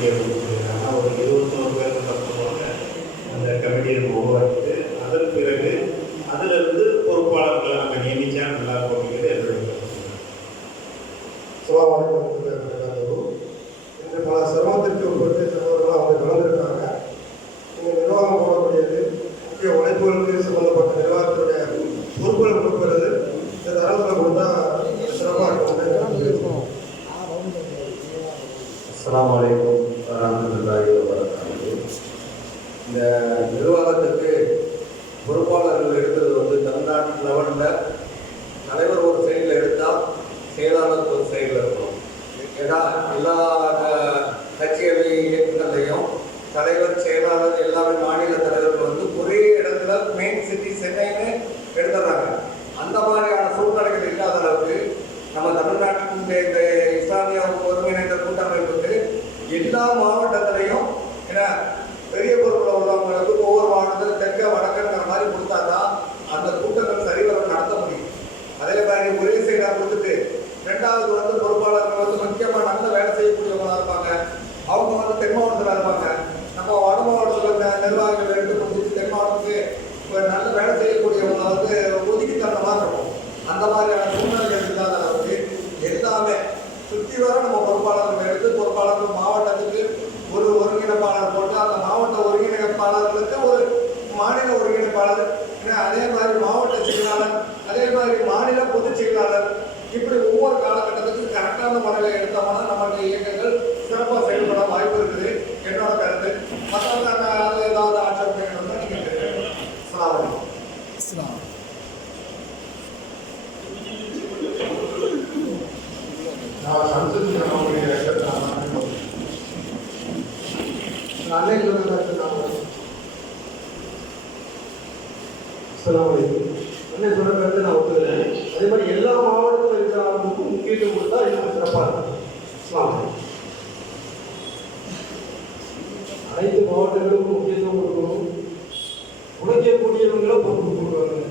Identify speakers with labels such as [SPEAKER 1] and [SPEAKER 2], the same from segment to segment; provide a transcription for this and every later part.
[SPEAKER 1] கமிட்டியை கொடுத்துருக்காங்க. ஒரு இருபத்தோரு பேர் பக்கமாக அந்த கமிட்டியில் ஒவ்வொரு அதன் பிறகு அதிலிருந்து பொறுப்பாளர்களை நாங்கள் நியமிச்சா நல்லா போகிறது என்னுடைய கருத்து.
[SPEAKER 2] சுபாவம் இன்று பல சிரமத்திற்கு உட்பட்டு செல்வர்கள் அவங்க கலந்துருக்காங்க இந்த நிர்வாகம் போடக்கூடியது முக்கிய உழைப்புகளுக்கு சம்பந்தப்பட்ட நிர்வாகத்தினுடைய பொறுப்புகள் கொடுக்கிறது இந்த தரத்தில் கொடுத்தா சிறப்பாக இருக்கும்
[SPEAKER 3] அஸ்ஸலாமு அலைக்கும் வரஹ்மத்துல்லாஹி வபரகாத்துஹு இந்த நிர்வாகத்துக்கு பொறுப்பாளர்கள் எடுத்தது வந்து தமிழ்நாட்டு லெவலில் தலைவர் ஒரு சைடில் எடுத்தால் செயலாளர் ஒரு சைடில் இருக்கணும் ஏன்னா எல்லா க- கட்சிகள் இயக்கங்கள்லையும் தலைவர் செயலாளர் எல்லாமே மாநில தலைவர்கள் வந்து ஒரே இடத்துல மெயின் சிட்டி சென்னைன்னு எடுத்துடுறாங்க அந்த மாதிரியான சூழ்நிலைகள் இல்லாத அளவுக்கு நம்ம தமிழ்நாட்டின் இந்த இந்த இஸ்லாமிய ஒருங்கிணைந்த கூட்டமைப்புக்கு எல்லா மாவட்டத்திலையும் என்ன பெரிய பொறுப்பில் உள்ளவங்களுக்கு ஒவ்வொரு மாவட்டத்தில் தெற்க வடக்குங்கிற மாதிரி கொடுத்தா தான் அந்த கூட்டங்கள் சரிவர நடத்த முடியும் அதே மாதிரி ஒரே சைடாக கொடுத்துட்டு ரெண்டாவது வந்து பொறுப்பாளர்கள் வந்து முக்கியமாக நல்ல வேலை செய்யக்கூடியவங்களா இருப்பாங்க அவங்க வந்து தென் மாவட்டத்தில் இருப்பாங்க நம்ம வட மாவட்டத்தில் ந- நிர்வாகிகள் எடுத்து முடிச்சுட்டு தென் மாவட்டத்துக்கு ஒரு நல்ல வேலை செய்யக்கூடியவங்க வந்து ஒதுக்கி தந்த மாதிரி இருக்கும் அந்த மாதிரியான சூழ்நிலைகள் இல்லாத அளவுக்கு எல்லாமே சுற்றி வர நம்ம பொறுப்பாளர்கள் எடுத்து பொறுப்பாளர்கள் மாவட்டத்துக்கு ஒரு ஒருங்கிணைப்பாளர் போட்டு அந்த மாவட்ட ஒருங்கிணைப்பாளர்களுக்கு ஒரு மாநில ஒருங்கிணைப்பாளர் ஏன்னா அதே மாதிரி மாவட்ட செயலாளர் அதே மாதிரி மாநில பொதுச் செயலாளர். இப்படி ஒவ்வொரு காலகட்டத்துக்கும் கரெக்டான முறையில் எடுத்தோம்னா நம்மளுடைய இயக்கங்கள் சிறப்பாக செயல்பட வாய்ப்பு இருக்குது. என்னோட கருத்து. மற்றவங்க அதில் ஏதாவது ஆட்சேபனை இருந்தால் நீங்கள் தெரிவிக்கலாம் அஸ்ஸலாமு அலைக்கும்.
[SPEAKER 2] நான் சம்சத் நம்முடைய அன்னை சொன்னாங்க அன்னை சொன்ன முக்கியத்துவம் கொடுத்தா இன்னும் சிறப்பாக இருக்கும். அனைத்து மாவட்டங்களுக்கும் முக்கியத்துவம் கொடுக்கணும். உழைக்கக்கூடியவங்களும் பொறுப்பு கொடுக்குறாங்க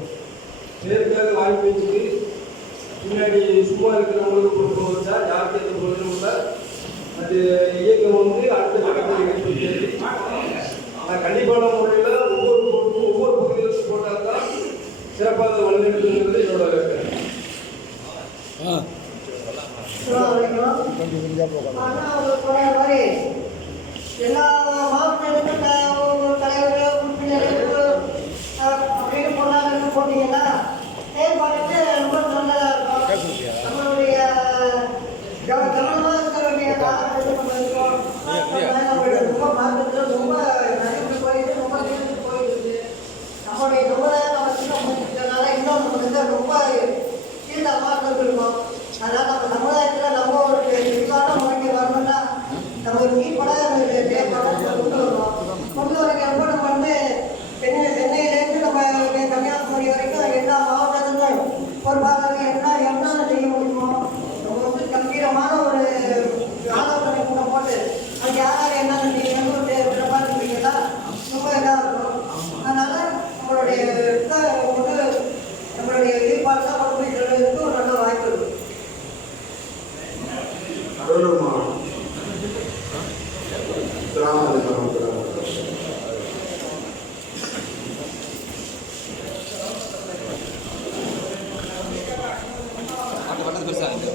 [SPEAKER 2] பேருக்காக வாய்ப்பு வச்சுட்டு பின்னாடி சும்மா இருக்கிறவங்களுக்கு பொறுப்பு வச்சா யாருக்கு எந்த பொருளும் இல்லை அது இயக்கம் வந்து அடுத்த கட்டத்தில் ஆனால் கண்டிப்பான முறையில் ஒவ்வொரு பொருளும் ஒவ்வொரு பகுதிகளுக்கும் போட்டால் தான் சிறப்பாக வழிநடத்துங்கிறது என்னோட கருத்து.
[SPEAKER 4] அவர் சொன்ன மாதிரி எல்லா மாவட்டங்களுக்கும் தலைவர்கள் உறுப்பினர்கள் அஹ், அப்படின்னு பொருளாதாரம் போட்டீங்கன்னா செயல்பாட்டுக்கு ரொம்ப இருக்கும். நம்மளுடைய கவ- கவனமா இருக்க வேண்டிய ரொம்ப மாற்றத்தில் ரொம்ப நடைமுறை போயிட்டு ரொம்ப போயிருக்கு நம்மளுடைய நம்ம சின்ன முடிக்கிறதுனால இன்னும் வந்து ரொம்ப கீழே மாற்றம் இருக்கும். அதனால நம்ம சமுதாயத்தில் நம்ம ஒரு தெளிவான முறைக்கு வரணும்னா நம்ம ஒரு கீழ்பட கொண்டு வரணும் கொண்டு வரக்கு நம்ம வந்து சென்னை சென்னையிலேருந்து நம்ம கன்னியாகுமரி வரைக்கும் எல்லா மாவட்டத்துக்கும் ஒரு பாகம் என்ன என்ன செய்ய முடியுமோ நம்ம வந்து கம்பீரமான ஒரு ஆலோசனை கூட போட்டு அது யார் யார் என்னென்ன செய்யணும்னு ஒரு சிறப்பாக இருந்தீங்கன்னா ரொம்ப இதாக இருக்கும் அதனால நம்மளுடைய இதை வந்து நம்மளுடைய ஈடுபாடுலாம் கொண்டு போய் சொல்வதற்கு ஒரு நல்ல வாய்ப்பு இருக்கு
[SPEAKER 2] கடலூர் மாவட்டம் கிராமத்தில்
[SPEAKER 5] அஸ்ஸலாமு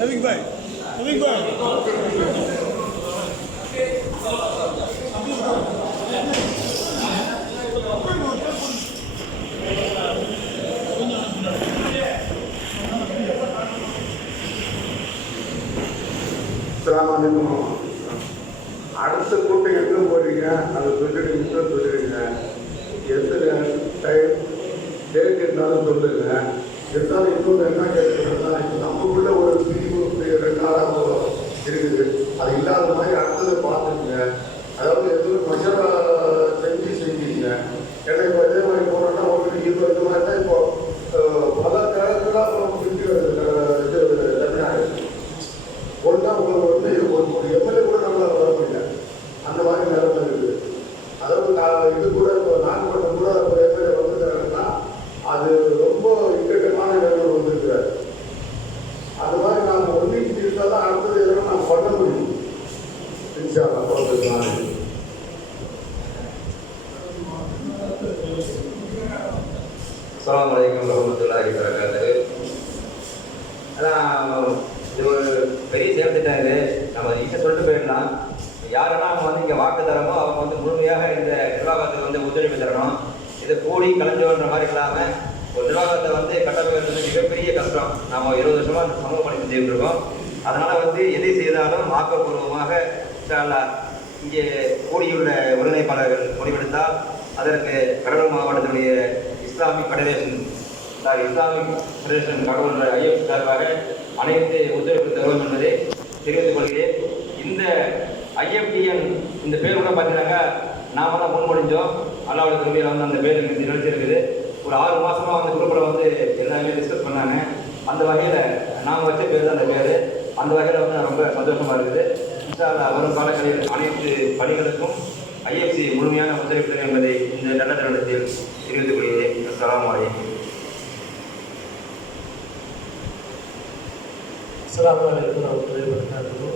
[SPEAKER 5] அடுத்த கூட்டம் எங்கே போறீங்க? அதை சொல்லிட்டு இன்னும் சொல்லிடுங்க. எந்த டைம். டேட் இருந்தாலும் சொல்லுங்க. இருந்தாலும் இன்னொன்று என்ன கேட்குறதுனா இப்போ நமக்குள்ள ஒரு பிரிவு பி- ரெண்டு நாளாக இருக்குது. அது இல்லாத மாதிரி அடுத்தது பார்த்துக்குங்க. அதாவது எதுவும் மசாலா செஞ்சு செஞ்சீங்க ஏன்னா இப்போ இதே மாதிரி போனோம்னா உங்களுக்கு இது இந்த மாதிரி தான் இப்போ அஹ், பல நேரத்தில் பிரிஞ்சு வருது இது தமிழ்நாடு ஒன்றா உங்களுக்கு வந்து ஒரு ஒரு எம்எல்ஏ கூட நம்மளால் வர முடியல அந்த மாதிரி நிலைமை இருக்குது அதாவது நான் இது கூட இப்போ நாகப்பட்டினம் கூட ஒரு எம்எல்ஏ வந்துருக்காங்கன்னா அது ரொம்ப இக்கட்டமான நிலைமை வந்திருக்கிறார் அது மாதிரி நாம் ஒன்றிக்கு இருந்தால் தான் அடுத்தது எதுவும் நாம் பண்ண முடியும் இன்ஷா அல்லா கொடுத்துக்கலாம்
[SPEAKER 6] அஸ்ஸலாமு அலைக்கும் வரமத்துல்லாஹி வரகாத்து அதான் இது ஒரு பெரிய செயல்திட்டம் இது நம்ம ஈஸியாக சொல்லிட்டு போயிடலாம் யாரெல்லாம் அவங்க வந்து இங்கே வாக்கு தரமோ அவங்க வந்து முழுமையாக இந்த நிர்வாகத்துக்கு வந்து ஒத்துழைப்பு தரணும். இது கூடி கலைஞ்சோன்ற மாதிரி இல்லாமல் ஒரு நிர்வாகத்தை வந்து கட்டமைக்கிறது மிகப்பெரிய கஷ்டம். நம்ம இருபது வருஷமாக அந்த சமூக பணி செஞ்சுட்டு இருக்கோம். அதனால் வந்து எதை செய்தாலும் ஆக்கப்பூர்வமாக இங்கே கூடியுள்ள ஒருங்கிணைப்பாளர்கள் முடிவெடுத்தால் அதற்கு கடலூர் மாவட்டத்தினுடைய இஸ்லாமிக் ஃபெடரேஷன் இஸ்லாமிக் ஃபெடரேஷன் கடவுள் ஐஎஃப் சார்பாக அனைத்து ஒத்துழைப்பு தருவோம் என்பதை தெரிவித்துக் கொள்கிறேன். இந்த ஐஎஃப்டிஎன் இந்த பேர் கூட பார்த்தீங்கன்னாக்கா நாம தான் முன்மொழிஞ்சோம் அல்லாவோட தம்பியில் வந்து அந்த பேர் எனக்கு நினைச்சிருக்குது ஒரு ஆறு மாதமாக அந்த குரூப்பில் வந்து எல்லாமே டிஸ்கஸ் பண்ணாங்க. அந்த வகையில் நாங்கள் வச்ச பேர் தான் அந்த பேர். அந்த வகையில் வந்து ரொம்ப சந்தோஷமாக இருக்குது. இன்ஷா வரும் காலங்களில் அனைத்து பணிகளுக்கும் ஐஎஃப்சி முழுமையான ஒத்துழைப்பு என்பதை இந்த நல்ல தருணத்தில் தெரிவித்துக் கொள்கிறேன். அஸ்ஸலாமு அலைக்கும்.
[SPEAKER 7] அஸ்ஸலாமு அலைக்கும். வரமத்துல்லாஹி வபரகாத்துஹு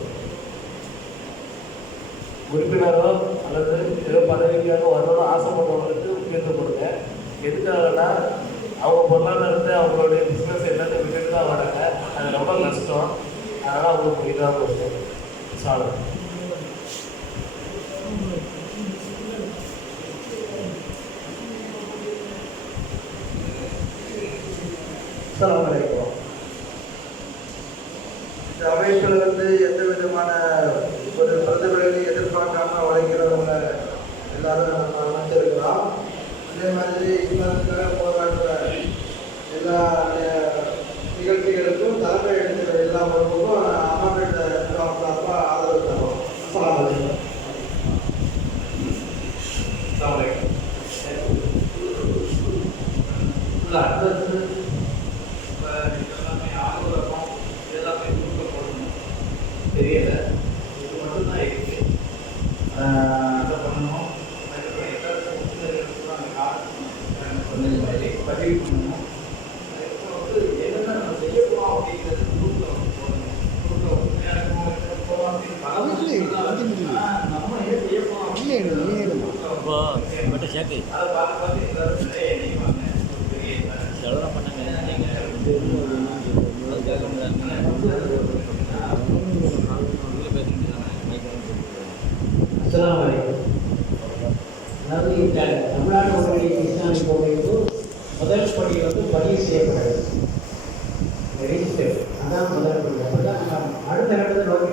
[SPEAKER 7] உறுப்பினரோ அல்லது ஏதோ பதவிக்காக வரணும்னு ஆசைப்படுறவங்களுக்கு முக்கியத்துவம் கொடுங்க. எதுக்காகனா அவங்க பொருளாதாரத்தை அவங்களுடைய பிஸ்னஸ் எல்லாத்தையும் விட்டுட்டு தான் வராங்க. அது ரொம்ப கஷ்டம். அதனால் அவங்களுக்கு இதாக கொடுங்க சாலை
[SPEAKER 3] சார் அலைக்கும்.
[SPEAKER 8] Thank you.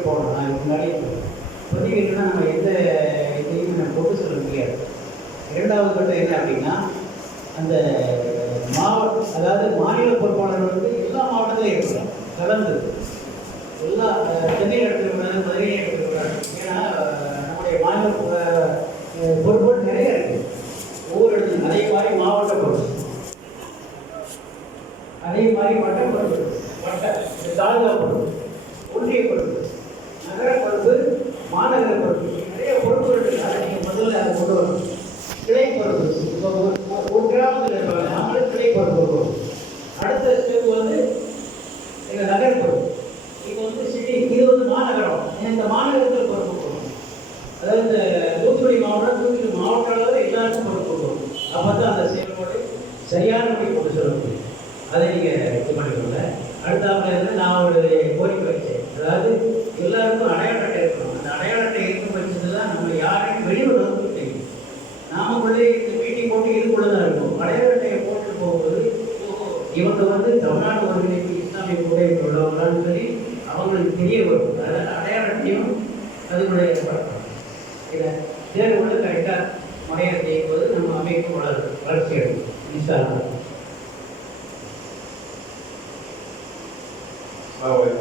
[SPEAKER 8] போகணும். நான் இதுக்கு முன்னாடியே சொன்னேன். பதிவு நம்ம எந்த இதையும் நம்ம போட்டு சொல்ல முடியாது. இரண்டாவது கட்டம் என்ன அப்படின்னா அந்த மாவட்ட அதாவது மாநில பொறுப்பாளர்கள் வந்து எல்லா மாவட்டத்திலையும் இருக்கிறாங்க கலந்து. எல்லா சென்னையில் எடுத்துக்கிறாங்க மதுரையில் எடுத்துக்கிறாங்க ஏன்னா நம்முடைய மாநில அஹ், அஹ், பொறுப்புகள் நிறைய இருக்கு ஒவ்வொரு இடத்துலையும் அதே மாதிரி மாவட்ட பொறுப்பு அதே மாதிரி வட்ட பொறுப்பு வட்ட இந்த தாலுகா பொறுப்பு ஒன்றிய பொறுப்பு நகர பொறுப்பு மாநகர பொறுப்பு நிறைய பொறுப்புகள் இருக்கு அதை நீங்கள் முதல்ல அதை கொண்டு வரணும் கிளை பொறுப்பு இப்போ ஒரு- ஒரு- ஒரு கிராமத்தில் இருப்பாங்க நாமளும் கிளை பொறுப்பு வருவோம் அடுத்த ஸ்டெப் வந்து எங்கள் நகர பொறுப்பு இப்போ வந்து சிட்டி இது வந்து மாநகரம் இந்த மாநகரத்தில் பொறுப்பு கொடுக்கணும் அதாவது இந்த தூத்துக்குடி மாவட்டம் தூத்துக்குடி மாவட்ட அளவில் எல்லாருக்கும் பொறுப்பு கொடுக்கணும் அப்போ தான் அந்த செயல்பாடு சரியான முறை கொண்டு செல்ல முடியும் அதை நீங்கள் இது பண்ணிக்கோங்க அடுத்தாப்புல இருந்து நான் ஒரு கோரிக்கை வச்சேன் அதாவது எல்லாருக்கும் அடையாள அட்டை இருக்கணும். அந்த அடையாள அட்டை இருக்கும் பட்சத்தில் தான் நம்ம யாரையும் வெளியுறவு தெரியும் நாமக்குள்ளே இந்த மீட்டிங் போட்டு இதுக்குள்ளே தான் இருக்கும். அடையாள அட்டையை போட்டு போகும்போது இவங்க வந்து தமிழ்நாடு ஒருங்கிணைப்பு இஸ்லாமிய கூடை உள்ளவங்களான்னு சொல்லி அவங்களுக்கு தெரிய வரும். அதனால் அடையாள அட்டையும் அதுக்குள்ளே ஏற்படுத்தணும் இதை தேர்வுகளை கரெக்டாக முறையாக செய்யும் போது நம்ம அமைப்பு வளர்ச்சி அடையும். இன்ஷால்லா
[SPEAKER 9] தமிழ்நாடு